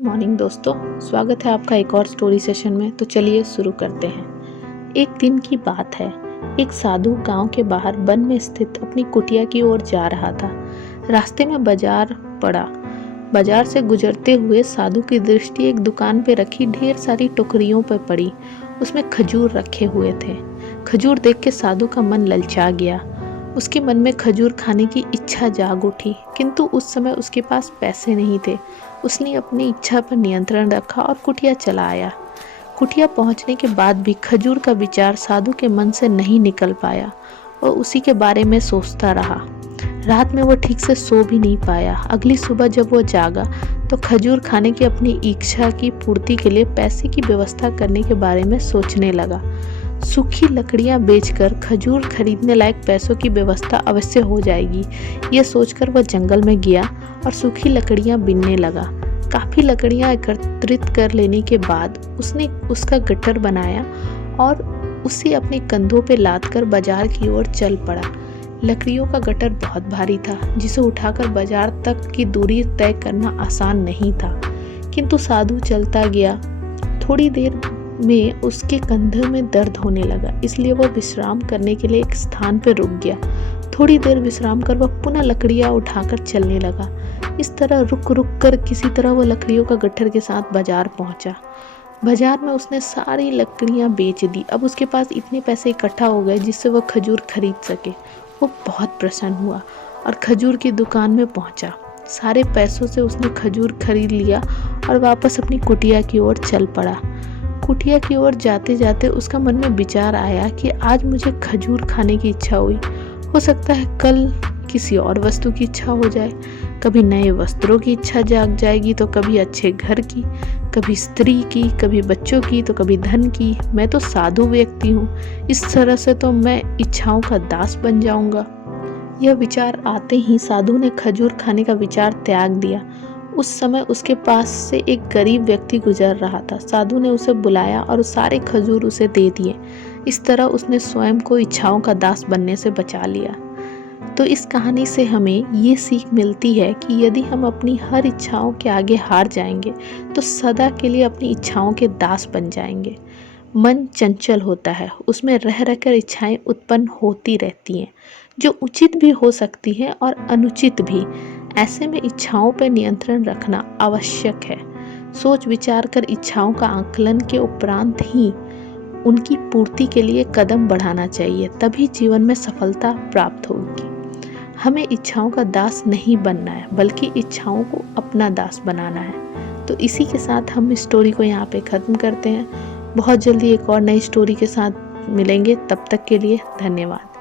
Morning दोस्तों, स्वागत है आपका एक और स्टोरी सेशन में। तो चलिए शुरू करते हैं। एक दिन की बात है। एक साधु गांव के बाहर वन में स्थित अपनी कुटिया की ओर जा रहा था। रास्ते में बाजार पड़ा। बाजार से गुजरते हुए साधु की दृष्टि एक दुकान पे रखी ढेर सारी टोकरियों पर पड़ी। उसमें खजूर रखे हुए थे। खजूर देख के साधु का मन ललचा गया। उसके मन में खजूर खाने की इच्छा जाग उठी, किंतु उस समय उसके पास पैसे नहीं थे। उसने अपनी इच्छा पर नियंत्रण रखा और कुटिया चला आया। कुटिया पहुंचने के बाद भी खजूर का विचार साधु के मन से नहीं निकल पाया और उसी के बारे में सोचता रहा। रात में वो ठीक से सो भी नहीं पाया। अगली सुबह जब वो जागा तो खजूर खाने की अपनी इच्छा की पूर्ति के लिए पैसे की व्यवस्था करने के बारे में सोचने लगा। सूखी लकड़ियां बेचकर खजूर खरीदने लायक पैसों की व्यवस्था अवश्य हो जाएगी, यह सोचकर वह जंगल में गया और सूखी लकड़ियां बीनने लगा। काफ़ी लकड़ियां एकत्रित कर लेने के बाद उसने उसका गट्ठर बनाया और उसे अपने कंधों पे लादकर बाजार की ओर चल पड़ा। लकड़ियों का गट्ठर बहुत भारी था, जिसे उठाकर बाजार तक की दूरी तय करना आसान नहीं था, किंतु साधु चलता गया। थोड़ी देर में उसके कंधे में दर्द होने लगा, इसलिए वह विश्राम करने के लिए एक स्थान पर रुक गया। थोड़ी देर विश्राम कर वह पुनः लकड़ियां उठाकर चलने लगा। इस तरह रुक रुक कर किसी तरह वह लकड़ियों का गट्ठर के साथ बाजार पहुंचा। बाजार में उसने सारी लकड़ियां बेच दी। अब उसके पास इतने पैसे इकट्ठा हो गए जिससे वह खजूर खरीद सके। वो बहुत प्रसन्न हुआ और खजूर की दुकान में पहुंचा। सारे पैसों से उसने खजूर खरीद लिया और वापस अपनी कुटिया की ओर चल पड़ा। कुटिया की ओर जाते जाते उसका मन में विचार आया कि आज मुझे खजूर खाने की इच्छा हुई, हो सकता है कल किसी और वस्तु की इच्छा हो जाए। कभी नए वस्त्रों की इच्छा जाग जाएगी तो कभी अच्छे घर की, कभी स्त्री की, कभी बच्चों की, तो कभी धन की। मैं तो साधु व्यक्ति हूँ, इस तरह से तो मैं इच्छाओं का दास बन जाऊंगा। यह विचार आते ही साधु ने खजूर खाने का विचार त्याग दिया। उस समय उसके पास से एक गरीब व्यक्ति गुजर रहा था। साधु ने उसे बुलाया और सारे खजूर उसे दे दिए। इस तरह उसने स्वयं को इच्छाओं का दास बनने से बचा लिया। तो इस कहानी से हमें ये सीख मिलती है कि यदि हम अपनी हर इच्छाओं के आगे हार जाएंगे तो सदा के लिए अपनी इच्छाओं के दास बन जाएंगे। मन चंचल होता है, उसमें रह रहकर इच्छाएं उत्पन्न होती रहती हैं, जो उचित भी हो सकती हैं और अनुचित भी। ऐसे में इच्छाओं पर नियंत्रण रखना आवश्यक है। सोच विचार कर इच्छाओं का आकलन के उपरांत ही उनकी पूर्ति के लिए कदम बढ़ाना चाहिए, तभी जीवन में सफलता प्राप्त होगी। हमें इच्छाओं का दास नहीं बनना है, बल्कि इच्छाओं को अपना दास बनाना है। तो इसी के साथ हम इस स्टोरी को यहाँ पे ख़त्म करते हैं। बहुत जल्दी एक और नई स्टोरी के साथ मिलेंगे, तब तक के लिए धन्यवाद।